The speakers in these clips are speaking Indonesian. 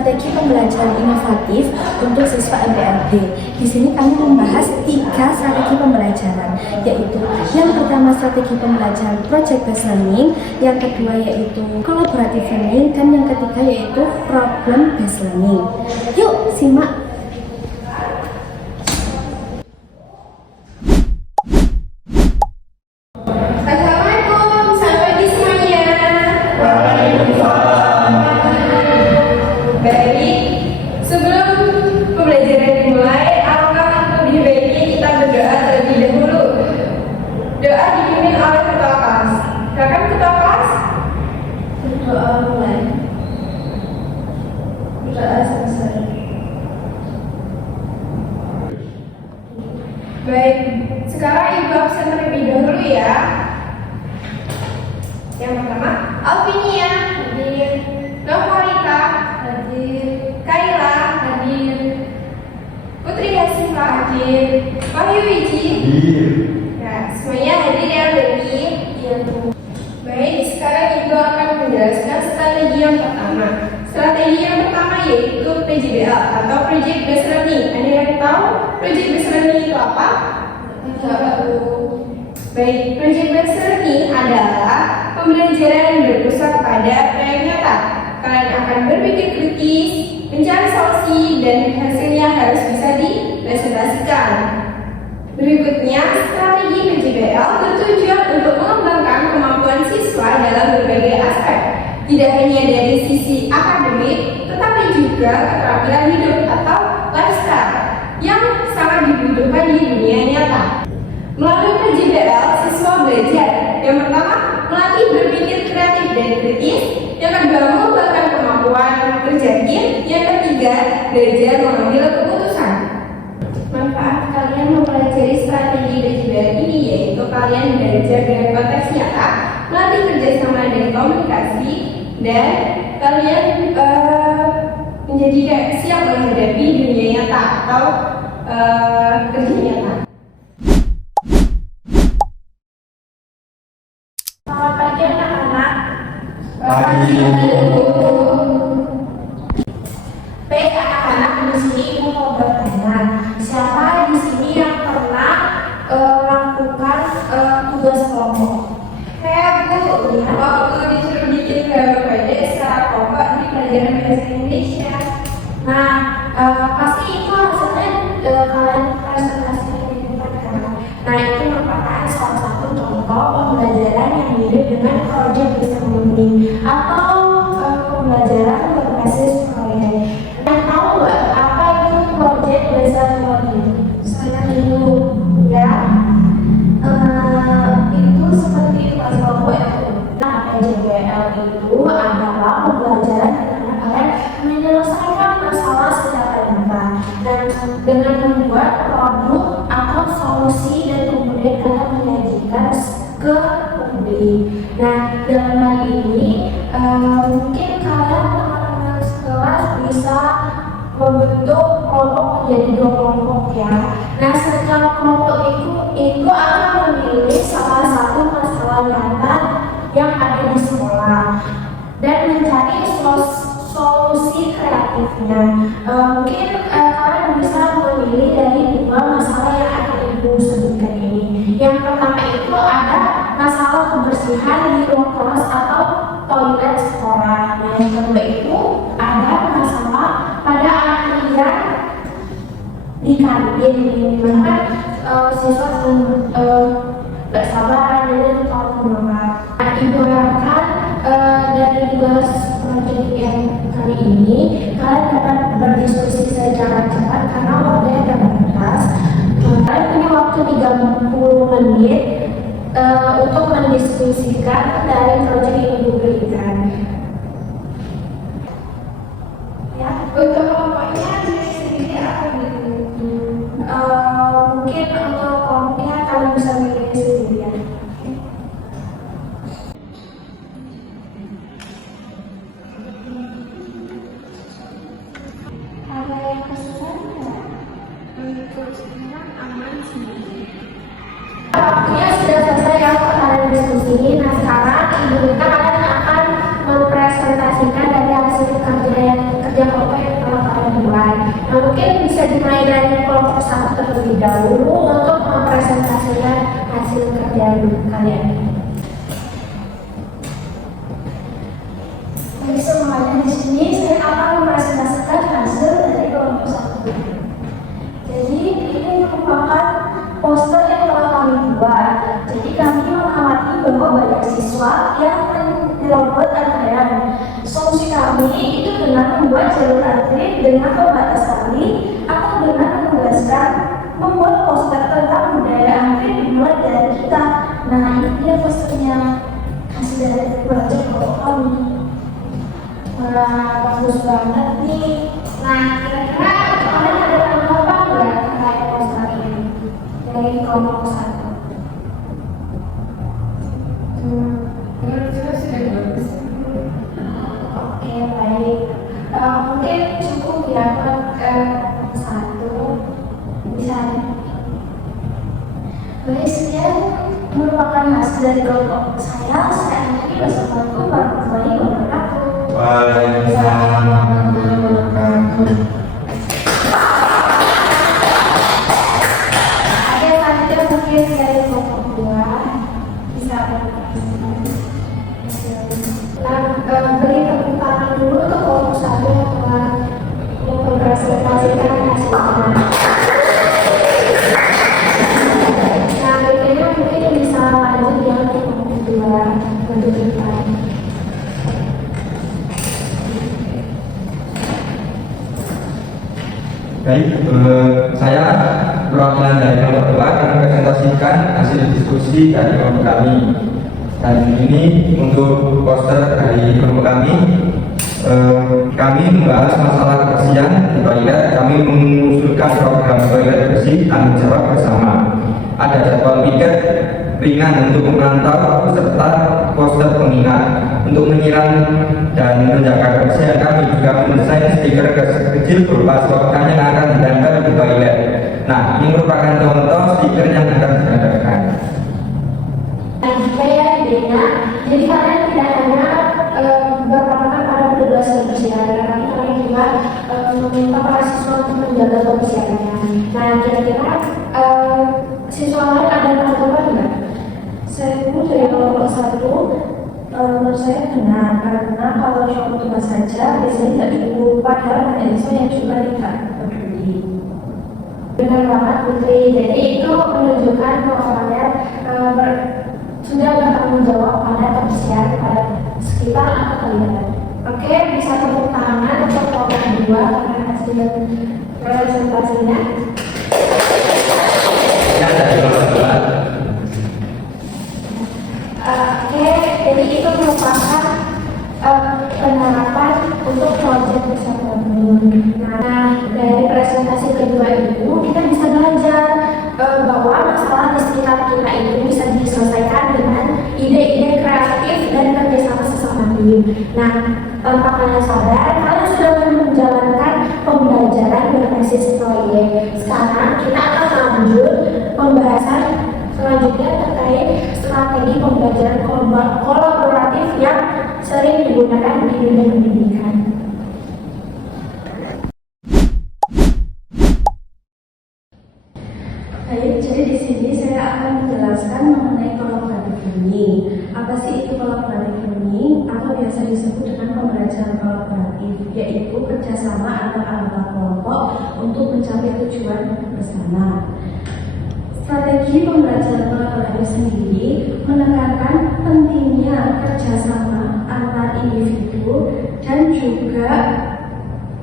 strategi pembelajaran inovatif untuk siswa MPLB. Di sini kami membahas 3 strategi pembelajaran, yaitu yang pertama strategi pembelajaran project based learning, yang kedua yaitu collaborative learning, dan yang ketiga yaitu problem based learning. Yuk simak. Baik, sekarang Ibu absen terlebih dahulu ya. Yang pertama, Alvinia hadir, Novarita hadir, Kaila hadir, Putri Hasifa hadir, Wahyu Wiji hadir. Ya, semuanya hadir ya, Baby. Iya, Bu. Baik, sekarang Ibu akan menjelaskan strategi yang pertama. Strategi yang pertama yaitu PJBL atau Project Based Learning. Ada yang tahu Project Based Learning itu apa? Baik, Project Based Learning adalah pembelajaran yang berpusat pada proyek nyata. Kalian akan berpikir kritis, mencari solusi, dan hasilnya harus bisa dipresentasikan. Berikutnya, strategi PJBL bertujuan untuk mengembangkan kemampuan siswa dalam berbagai aspek. Tidak hanya dari sisi akademik, tetapi juga keterampilan hidup atau lifestyle yang sangat dibutuhkan di dunia nyata. Melalui PJBL, siswa belajar yang pertama, melatih berpikir kreatif dan kritis, yang kedua, mengembangkan kemampuan berpikir, yang ketiga, belajar mengambil keputusan. Manfaat kalian mempelajari strategi PJBL ini yaitu kalian belajar dengan konteks nyata, melatih kerjasama dan komunikasi, dan kalian menjadi siap menghadapi dunia nyata atau kerja nyata. Selamat pagi anak-anak. Pagi. Baik anak-anak, di sini Ibu mau bertanya, siapa di sini yang pernah melakukan tugas kelompok? Kayak Bu, waktu disuruh bikin proyek secara kelompok di pelajaran bahasa Indonesia. Nah, pasti itu hasilnya kalian presentasikan di depan kan. Nah, itu merupakan salah satu contoh pembelajaran yang mirip dengan project based learning atau pembelajaran berbasis proyek. Kalian tahu nggak apa itu project based learning? Saya dulu ya. Itu seperti kelas kelompok itu. Nah, PJBL itu adalah pembelajaran di mana kalian menyelesaikan masalah secara nyata dan dengan membuat produk atau solusi dan kemudian kalian menyajikan ke publik. Nah, dalam hal ini mungkin kalian teman-teman sekelas bisa membentuk kelompok menjadi 2 kelompok ya. Nah, secara kelompok itu akan memilih salah satu masalah nyata yang ada di sekolah dan mencari solusi kreatifnya. Mungkin kalian bisa memilih dari 2 masalah yang ada Ibu sebutkan ini. Yang pertama itu ada masalah kebersihan di ruang kelas atau toilet sekolah. Nah, yang kedua itu ada masalah pada antrian di kantin, di mana siswa tidak sabar dan kalau menolak. Nah, Ibu harapkan dari 2 proyek yang kali ini kalian dapat berdiskusi secara cepat karena waktunya terbatas. Kalian punya waktu 30 menit untuk mendiskusikan dari proyek yang Ibu berikan. Ya, untuk kelompoknya sendiri apa gitu? Mungkin untuk kelompoknya kalian bisa milih sendirian. Ada yang kesusahan nggak? Untuk sekarang aman sendiri. Waktunya sudah selesai ya kalian diskusi. Nah, sekarang Ibu Rita kalian akan mempresentasikan dari hasil kerja kelompok Nah, mungkin bisa dimulai dari kelompok satu terlebih dahulu untuk mempresentasikan hasil kerja kalian. Jadi semuanya di sini saya akan mempresentasikan hasil dari kelompok satu. Jadi ini merupakan poster yang telah kami buat. Jadi kami mengamati bahwa banyak siswa yang menyerobot antrean. Solusi kami itu dengan membuat jalur antri dengan pembatas tali atau dengan membuat poster tentang budaya antri dimulai dari kita. Nah, ini dia posternya hasil dari proyek kami. Wah, bagus banget nih. Nah, kira-kira kalian ada tanggapan nggak terkait poster ini dari kelompok satu? Menurut saya sih bagus. Oke, baik. Mungkin cukup ya satu bisa. Baik, sekian merupakan hasil dari kelompok saya. Saya akhiri wassalamualaikum warahmatullahi wabarakatuh. Waalaikumsalam warahmatullahi wabarakatuh. Ada selanjutnya mungkin dari kelompok dua bisa beri tepuk tangan dulu untuk kelompok satu yang telah mempresentasikan hasilnya. Nah, berikutnya mungkin bisa lanjut ya untuk kelompok dua lanjut ke depan. Baik, saya perwakilan dari kelompok 2 akan mempresentasikan hasil diskusi dari kelompok kami. Dan ini untuk poster dari kelompok kami membahas masalah kebersihan di toilet. Kami mengusulkan program toilet bersih tanggung jawab bersama. Ada jadwal piket ringan untuk memantau serta poster pengingat untuk menyiram dan menjaga kebersihan. Kami juga mendesain stiker kecil berupa slogan yang akan ditempel di toilet. Nah, ini merupakan contoh stiker yang akan diadakan. Supaya idenya, jadi kalian tidak hanya berpatokan pada petugas kebersihan, tapi kalian juga meminta para siswa untuk menjaga kebersihannya. Nah, kira-kira siswa lain ada tanggapan nggak? Saya pun dari kelompok satu, menurut saya benar, karena kalau cuma tugas saja biasanya tidak cukup, padahal ada siswa yang juga tidak peduli. Benar banget Putri, jadi itu menunjukkan bahwa kalian sudah bertanggung jawab pada kebersihan pada sekitar atau kalian. Oke, bisa tepuk tangan untuk kelompok dua karena hasil presentasinya. Yang dari kelompok 2. Oke, jadi itu merupakan penerapan untuk proyek bersama. Nah, dari presentasi kedua itu kita bisa belajar bahwa masalah di sekitar kita itu bisa diselesaikan dengan ide-ide kreatif dan kerjasama sesama tim. Nah, tanpa kalian sadar, kalian sudah menjalankan pembelajaran berbasis proyek. Sekarang kita akan lanjut pembahasan selanjutnya terkait strategi pembelajaran kolaboratif yang sering digunakan di dunia pendidikan. Baik, jadi di sini saya akan menjelaskan mengenai kolaboratif learning. Apa sih itu kolaboratif learning atau biasa disebut dengan pembelajaran kolaboratif, yaitu kerjasama antar anggota kelompok untuk mencapai tujuan bersama. Strategi pembelajaran kolaboratif sendiri menekankan pentingnya kerjasama antar individu dan juga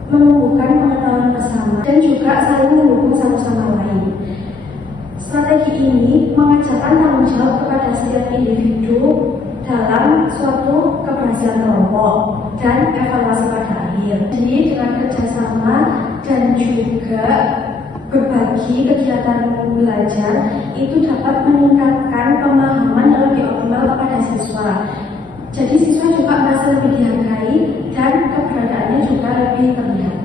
menumbuhkan pengetahuan bersama dan juga saling mendukung satu sama lain. Strategi ini mengajarkan tanggung jawab kepada setiap individu dalam suatu keberhasilan kelompok dan evaluasi pada akhir. Jadi dengan kerjasama dan juga berbagi kegiatan belajar itu dapat meningkatkan pemahaman yang lebih optimal kepada siswa. Jadi siswa juga merasa lebih dihargai dan keberadaannya juga lebih terlihat.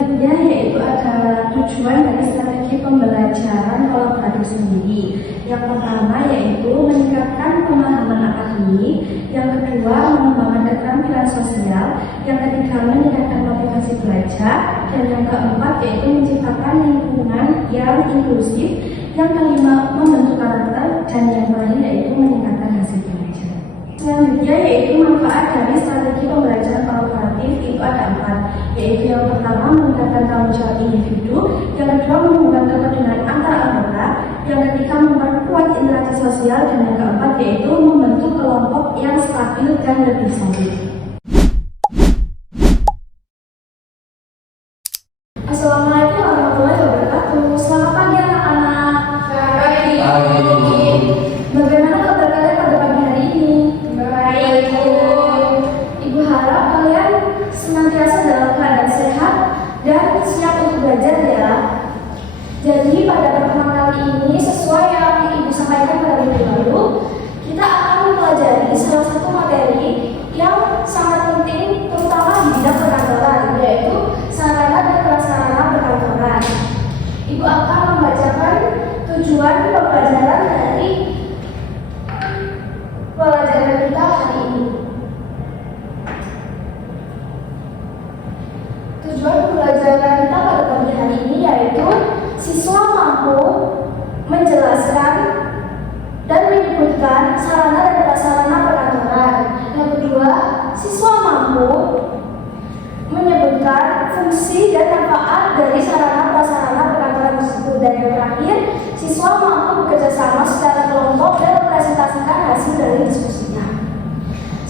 Selanjutnya yaitu adalah tujuan dari strategi pembelajaran kolaboratif sendiri. Yang pertama yaitu meningkatkan pemahaman akademik, yang kedua mengembangkan keterampilan sosial, yang ketiga meningkatkan motivasi belajar. membaca, dan yang keempat yaitu menciptakan lingkungan yang inklusif, yang kelima membentuk karakter, dan yang terakhir yaitu meningkatkan hasil belajar. Selanjutnya yaitu manfaat dari strategi pembelajaran kolaboratif itu ada 4, yaitu yang pertama meningkatkan tanggung jawab individu, yang kedua menumbuhkan kepedulian antar anggota, yang ketiga memperkuat interaksi sosial, dan yang keempat yaitu membentuk kelompok yang stabil dan lebih solid. Assalamualaikum warahmatullahi wabarakatuh. Selamat pagi anak-anak. Pagi. Bagaimana kabar kalian pada pagi hari ini? Baik, Bu. Ibu harap kalian senantiasa dalam keadaan sehat dan siap untuk belajar ya. Jadi pada pertemuan kali ini sesuai yang Ibu sampaikan pada minggu lalu, kita akan mempelajari salah satu materi yang sangat penting terutama di bidang perkantoran, yaitu sarana dan prasarana perkantoran. Ibu akan membacakan tujuan pembelajaran dari pelajaran kita hari ini. Tujuan pembelajaran kita pada pagi hari ini yaitu siswa mampu menjelaskan dan menyebutkan sarana dan prasarana perkantoran. Yang kedua, siswa mampu menyebutkan fungsi dan manfaat dari sarana prasarana perkantoran tersebut. Dan yang terakhir, siswa mampu bekerja sama secara kelompok dan mempresentasikan hasil dari diskusinya.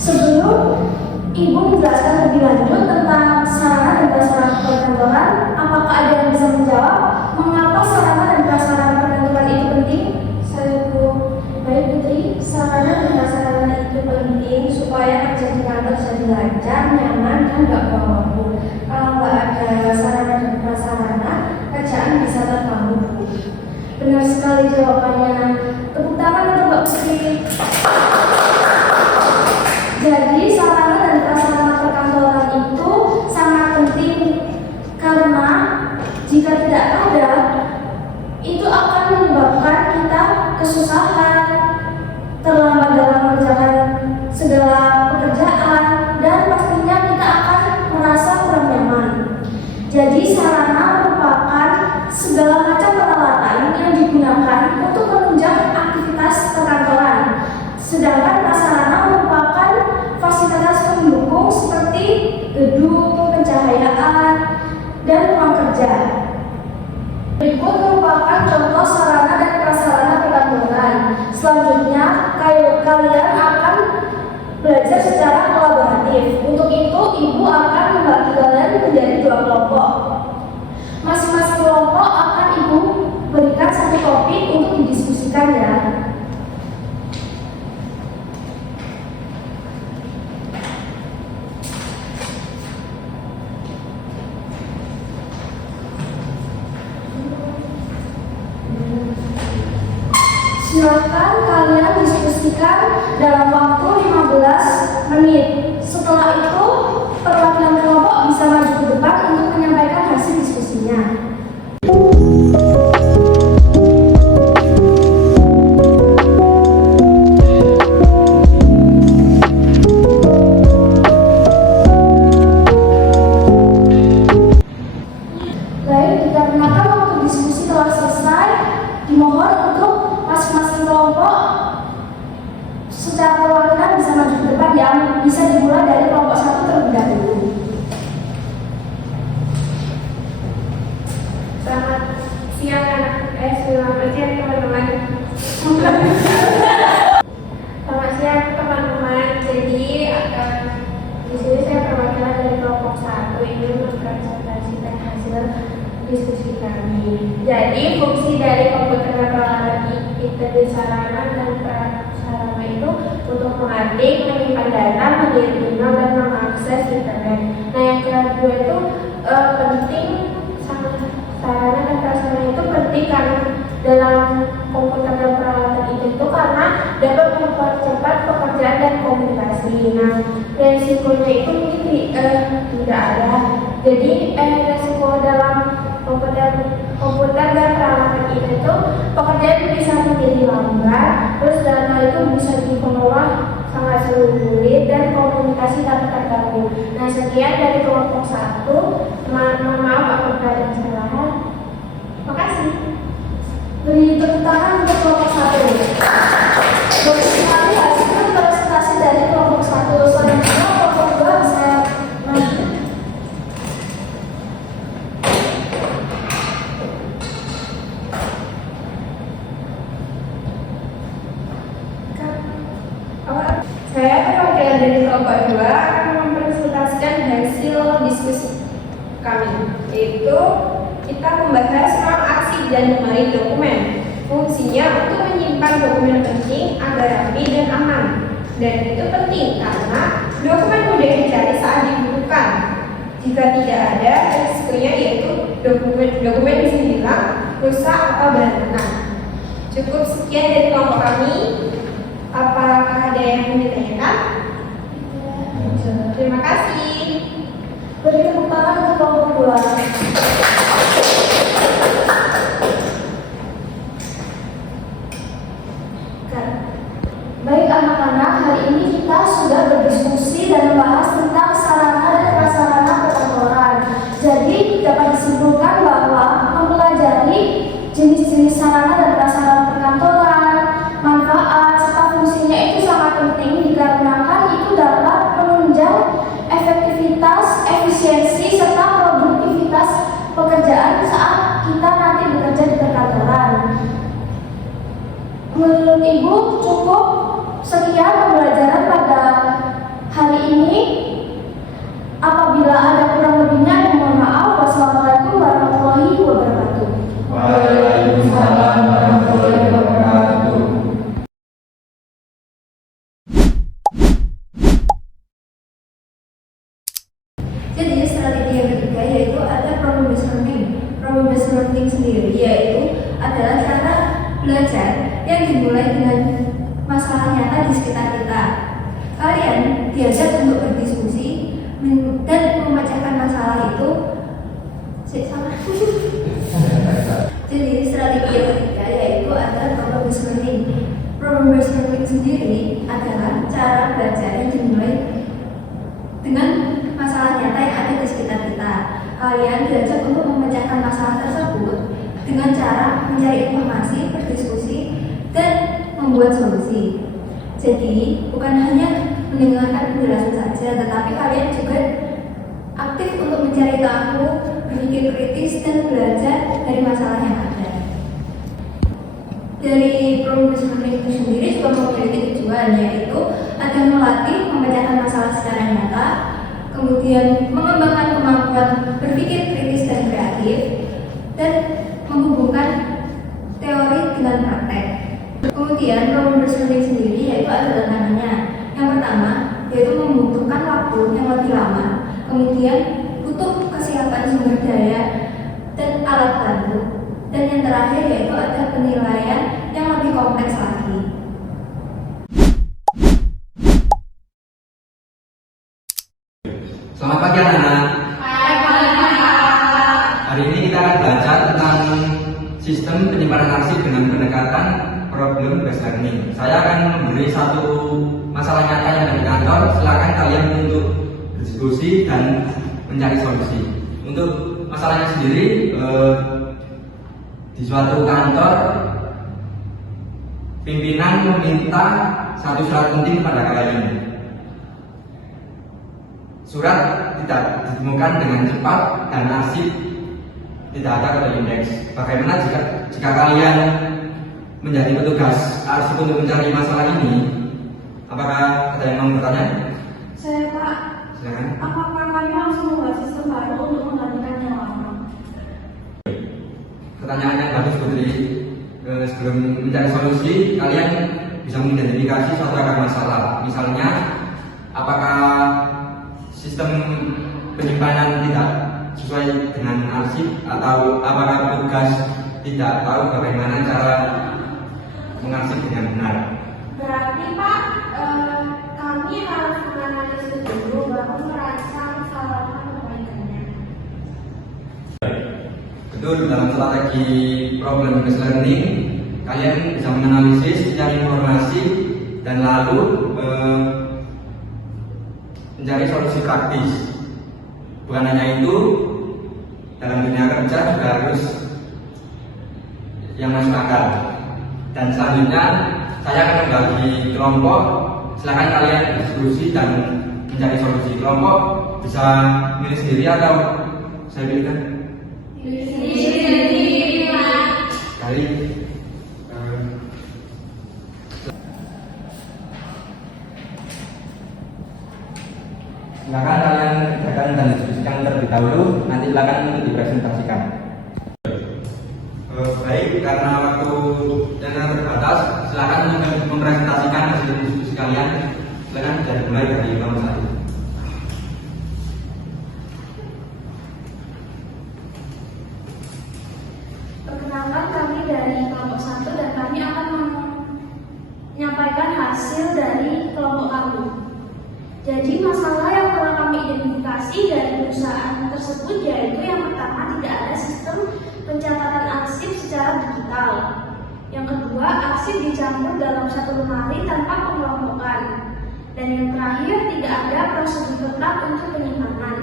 Sebelum Ibu menjelaskan lebih lanjut tentang sarana dan prasarana perkantoran, apakah ada yang bisa menjawab mengapa sarana dan prasarana perkantoran itu penting? Saya Bu. Baik Putri, sarana dan prasarana itu penting supaya kerja di kantor jadi lancar, nyaman, dan gak bawa waktu. Kalau nggak ada sarana dan prasarana, kerjaan bisa terganggu. Benar sekali jawabannya. Tepuk tangan untuk Mbak Putri. Jadi sarana dan prasarana perkantoran itu sangat penting karena jika tidak ada, itu akan menyebabkan kita kesusahan, terlambat dalam mengerjakan segala pekerjaan, dan pastinya kita akan merasa kurang nyaman. Jadi sarana merupakan segala macam peralatan yang digunakan untuk menunjang aktivitas perkantoran. Sedangkan prasarana merupakan fasilitas pendukung seperti gedung, pencahayaan, dan ruang kerja. Berikut merupakan contoh sarana dan prasarana perkantoran. Selanjutnya, kalian akan belajar secara kolaboratif. Untuk itu, Ibu akan membagi kalian menjadi 2 kelompok. Masing-masing kelompok akan Ibu berikan 1 topik untuk didiskusikan ya. Silakan kalian diskusikan dalam waktu 15 menit. Setelah itu, perwakilan kelompok bisa maju ke depan untuk menyampaikan hasil diskusinya. Baik, dikarenakan waktu diskusi telah selesai, dimohon untuk masing-masing kelompok secara perwakilan bisa maju ke depan yang bisa dimulai dari kelompok 1 terlebih dahulu. Selamat siang teman-teman. Selamat siang teman-teman. Jadi di sini saya perwakilan dari kelompok 1 ini mempresentasikan hasil diskusi kami. Jadi fungsi dari komputer dan peralatan itu di sarana dan prasarana itu untuk mengetik, menyimpan data, mengirim email, dan mengakses internet. Nah yang kedua itu penting, sarana dan prasarana itu penting karena dalam komputer dan peralatan itu karena dapat mempercepat pekerjaan dan komunikasi. Nah resikonya itu mungkin tidak ada. Jadi resiko dalam komputer dan peralatan itu pekerjaan bisa menjadi lambat, terus data itu bisa dikelola sangat sulit dan komunikasi tak terganggu. Nah, sekian dari kelompok 1. Mohon maaf apabila ada kesalahan. Makasih. Beri tepuk tangan untuk kelompok 1. Bagus sekali hasil presentasi dari kelompok 1. Selanjutnya kelompok 2 bisa maju. Saya perwakilan dari kelompok 2 akan mempresentasikan hasil diskusi kami, yaitu kita membahas ruang arsip dan lemari dokumen. Fungsinya untuk menyimpan dokumen penting agar rapi dan aman. Dan itu penting karena dokumen mudah dicari saat dibutuhkan. Jika tidak ada, risikonya yaitu dokumen bisa hilang, rusak atau berantakan. Cukup sekian dari kelompok kami. Apakah ada yang ingin ditanyakan? Terima kasih. Beri tepuk tangan untuk kelompok 2. Baik anak-anak, hari ini kita sudah berdiskusi dan membahas tentang sarana dan prasarana perkantoran. Jadi dapat disimpulkan bahwa mempelajari jenis-jenis sarana dan prasarana perkantoran, manfaat serta fungsinya itu sangat penting dikarenakan itu dapat menunjang efektivitas, efisiensi serta produktivitas pekerjaan saat kita nanti bekerja di perkantoran. Menurut Ibu cukup sekian pembelajaran pada hari ini. Apabila ada kurang lebihnya, mohon maaf. Wassalamualaikum warahmatullahi wabarakatuh. Waalaikumsalam warahmatullahi wabarakatuh. Jadi strategi yang ketiga yaitu ada problem based learning. Problem based learning sendiri yaitu adalah cara belajar yang dimulai dengan masalah nyata di sekitar kita. Kalian diajak untuk berdiskusi dan memecahkan masalah itu. Jadi strategi yang ketiga yaitu ada problem based learning. Problem based learning sendiri adalah cara belajar yang dimulai dengan masalah nyata yang ada di sekitar kita. Kalian diajak untuk memecahkan masalah tersebut dengan cara mencari informasi, berdiskusi, dan membuat solusi. Jadi, bukan hanya mendengarkan penjelasan saja, tetapi kalian juga aktif untuk mencari tahu, berpikir kritis, dan belajar dari masalah yang ada. Dari problem learning itu sendiri juga memiliki tujuan, yaitu agar melatih memecahkan masalah secara nyata, kemudian mengembangkan kemampuan berpikir kritis dan kreatif, dan menghubungkan teori dengan praktek. Kemudian problem learning sendiri yaitu ada tantangannya. Yang pertama yaitu membutuhkan waktu yang lebih lama, kemudian butuh kesiapan sumber daya dan alat bantu, dan yang terakhir yaitu ada penilaian yang lebih kompleks lagi. Selamat pagi anak-anak. Hari ini kita akan belajar tentang sistem penyimpanan arsip dengan pendekatan problem based learning. Saya akan memberi satu masalah nyata yang ada di kantor. Silakan kalian untuk berdiskusi dan mencari solusi. Untuk masalahnya sendiri, di suatu kantor pimpinan meminta satu surat penting pada kalian. Surat tidak ditemukan dengan cepat dan arsip tidak ada pada indeks. Bagaimana jika kalian menjadi petugas arsip untuk mencari masalah ini? Apakah ada yang mau bertanya? Saya Pak, Silakan. apakah kami langsung membuat sistem baru untuk menggantikan yang lama? Pertanyaan yang bagus Putri. Sebelum mencari solusi, kalian bisa mengidentifikasi suatu akar masalah. Misalnya, apakah sistem penyimpanan tidak sesuai dengan arsip, atau apakah petugas tidak tahu bagaimana cara mengarsip dengan benar. Berarti Pak, kami harus menganalisis dulu baru merancang saluran perbaikannya. Betul, dalam strategi problem based learning, kalian bisa menganalisis, mencari informasi, dan lalu mencari solusi praktis. Bukan hanya itu, dalam dunia kerja juga harus yang masuk akal. Dan selanjutnya saya akan membagi kelompok. Silakan kalian diskusi dan mencari solusi. Kelompok bisa milih sendiri atau saya pilihkan? Dari silakan kalian kerjakan dan diskusikan terlebih dahulu. Nanti silakan untuk dipresentasikan. Baik, karena waktu yang terbatas, silakan untuk mempresentasikan hasil diskusi kalian. Silakan dari mulai dari nomor 1. Perkenalkan, kami dari kelompok 1 dan kami akan menyampaikan hasil dari kelompok kami. Jadi masalah yang telah kami identifikasi dari perusahaan tersebut yaitu yang pertama, tidak ada sistem pencatatan arsip secara digital. Yang kedua, arsip dicampur dalam satu lemari tanpa pengelompokan. Dan yang terakhir, tidak ada prosedur tetap untuk penyimpanan.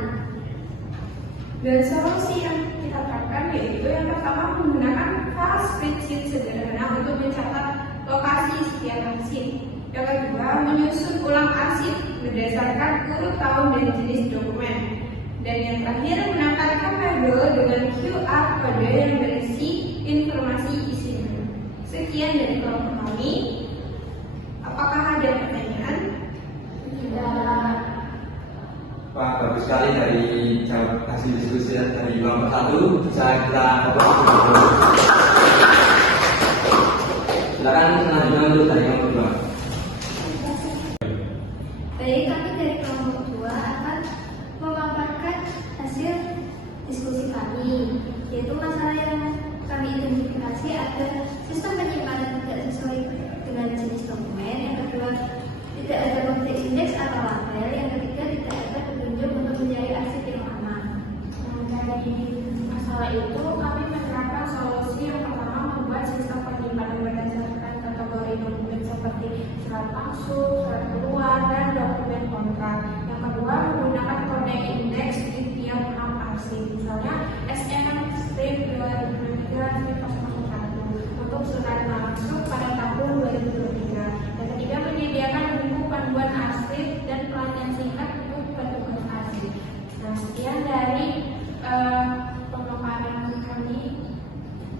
Dan solusi yang kita terapkan yaitu yang pertama menggunakan file spreadsheet sederhana untuk mencatat lokasi setiap arsip. Yang kedua, menyusun ulang arsip berdasarkan urut tahun dan jenis dokumen. Dan yang terakhir, menempelkan label dengan QR code yang berisi informasi isinya. Sekian dari kelompok kami. Apakah ada pertanyaan? Tidak. Wah, bagus sekali dari jawab hasil diskusi dari kelompok 1. Bisa kita foto. Silakan selanjutnya untuk dari kelompok 2. Baik, kami dari kelompok 2 akan memaparkan hasil diskusi kami, yaitu masalah yang kami identifikasi ada sistem penyimpanan tidak sesuai dengan jenis dokumen. Yang kedua, tidak ada konteks indeks atau label. Yang ketiga, tidak ada petunjuk untuk mencari arsip yang aman. Dari masalah itu, kami menerapkan solusi yang pertama membuat sistem penyimpanan berdasarkan kategori dokumen seperti surat masuk, surat keluar, dan dokumen kontrak. Yang kedua, menggunakan kode indeks di tiap arsip, misalnya SM-2023-001 untuk surat masuk pada tahun 2023. Yang ketiga, menyediakan buku panduan arsip dan pelatihan singkat untuk petugas arsip. Nah, sekian dari pemaparan kami.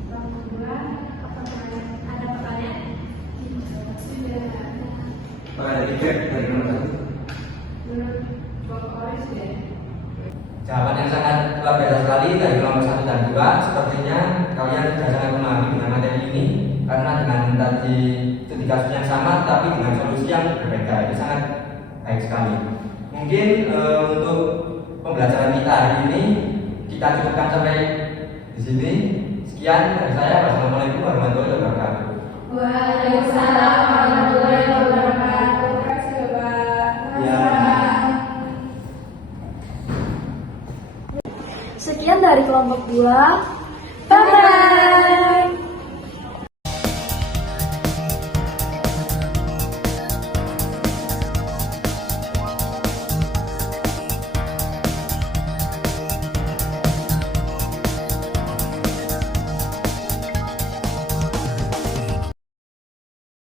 Yang kedua, ada pertanyaan? Sudah. Dari cek dari nomor 1. Jawaban yang sangat luar biasa sekali dari kelompok 1 dan 2. Sepertinya kalian sudah sangat memahami dengan materi ini, karena dengan tadi studi kasus yang sama tapi dengan solusi yang berbeda. Itu sangat baik sekali. Mungkin untuk pembelajaran kita hari ini kita cukupkan sampai di sini. Sekian dari saya. Wassalamualaikum warahmatullahi wabarakatuh. Waalaikumsalam warahmatullahi wabarakatuh. Terima kasih, Bapak. Ya. Sekian dari kelompok 2.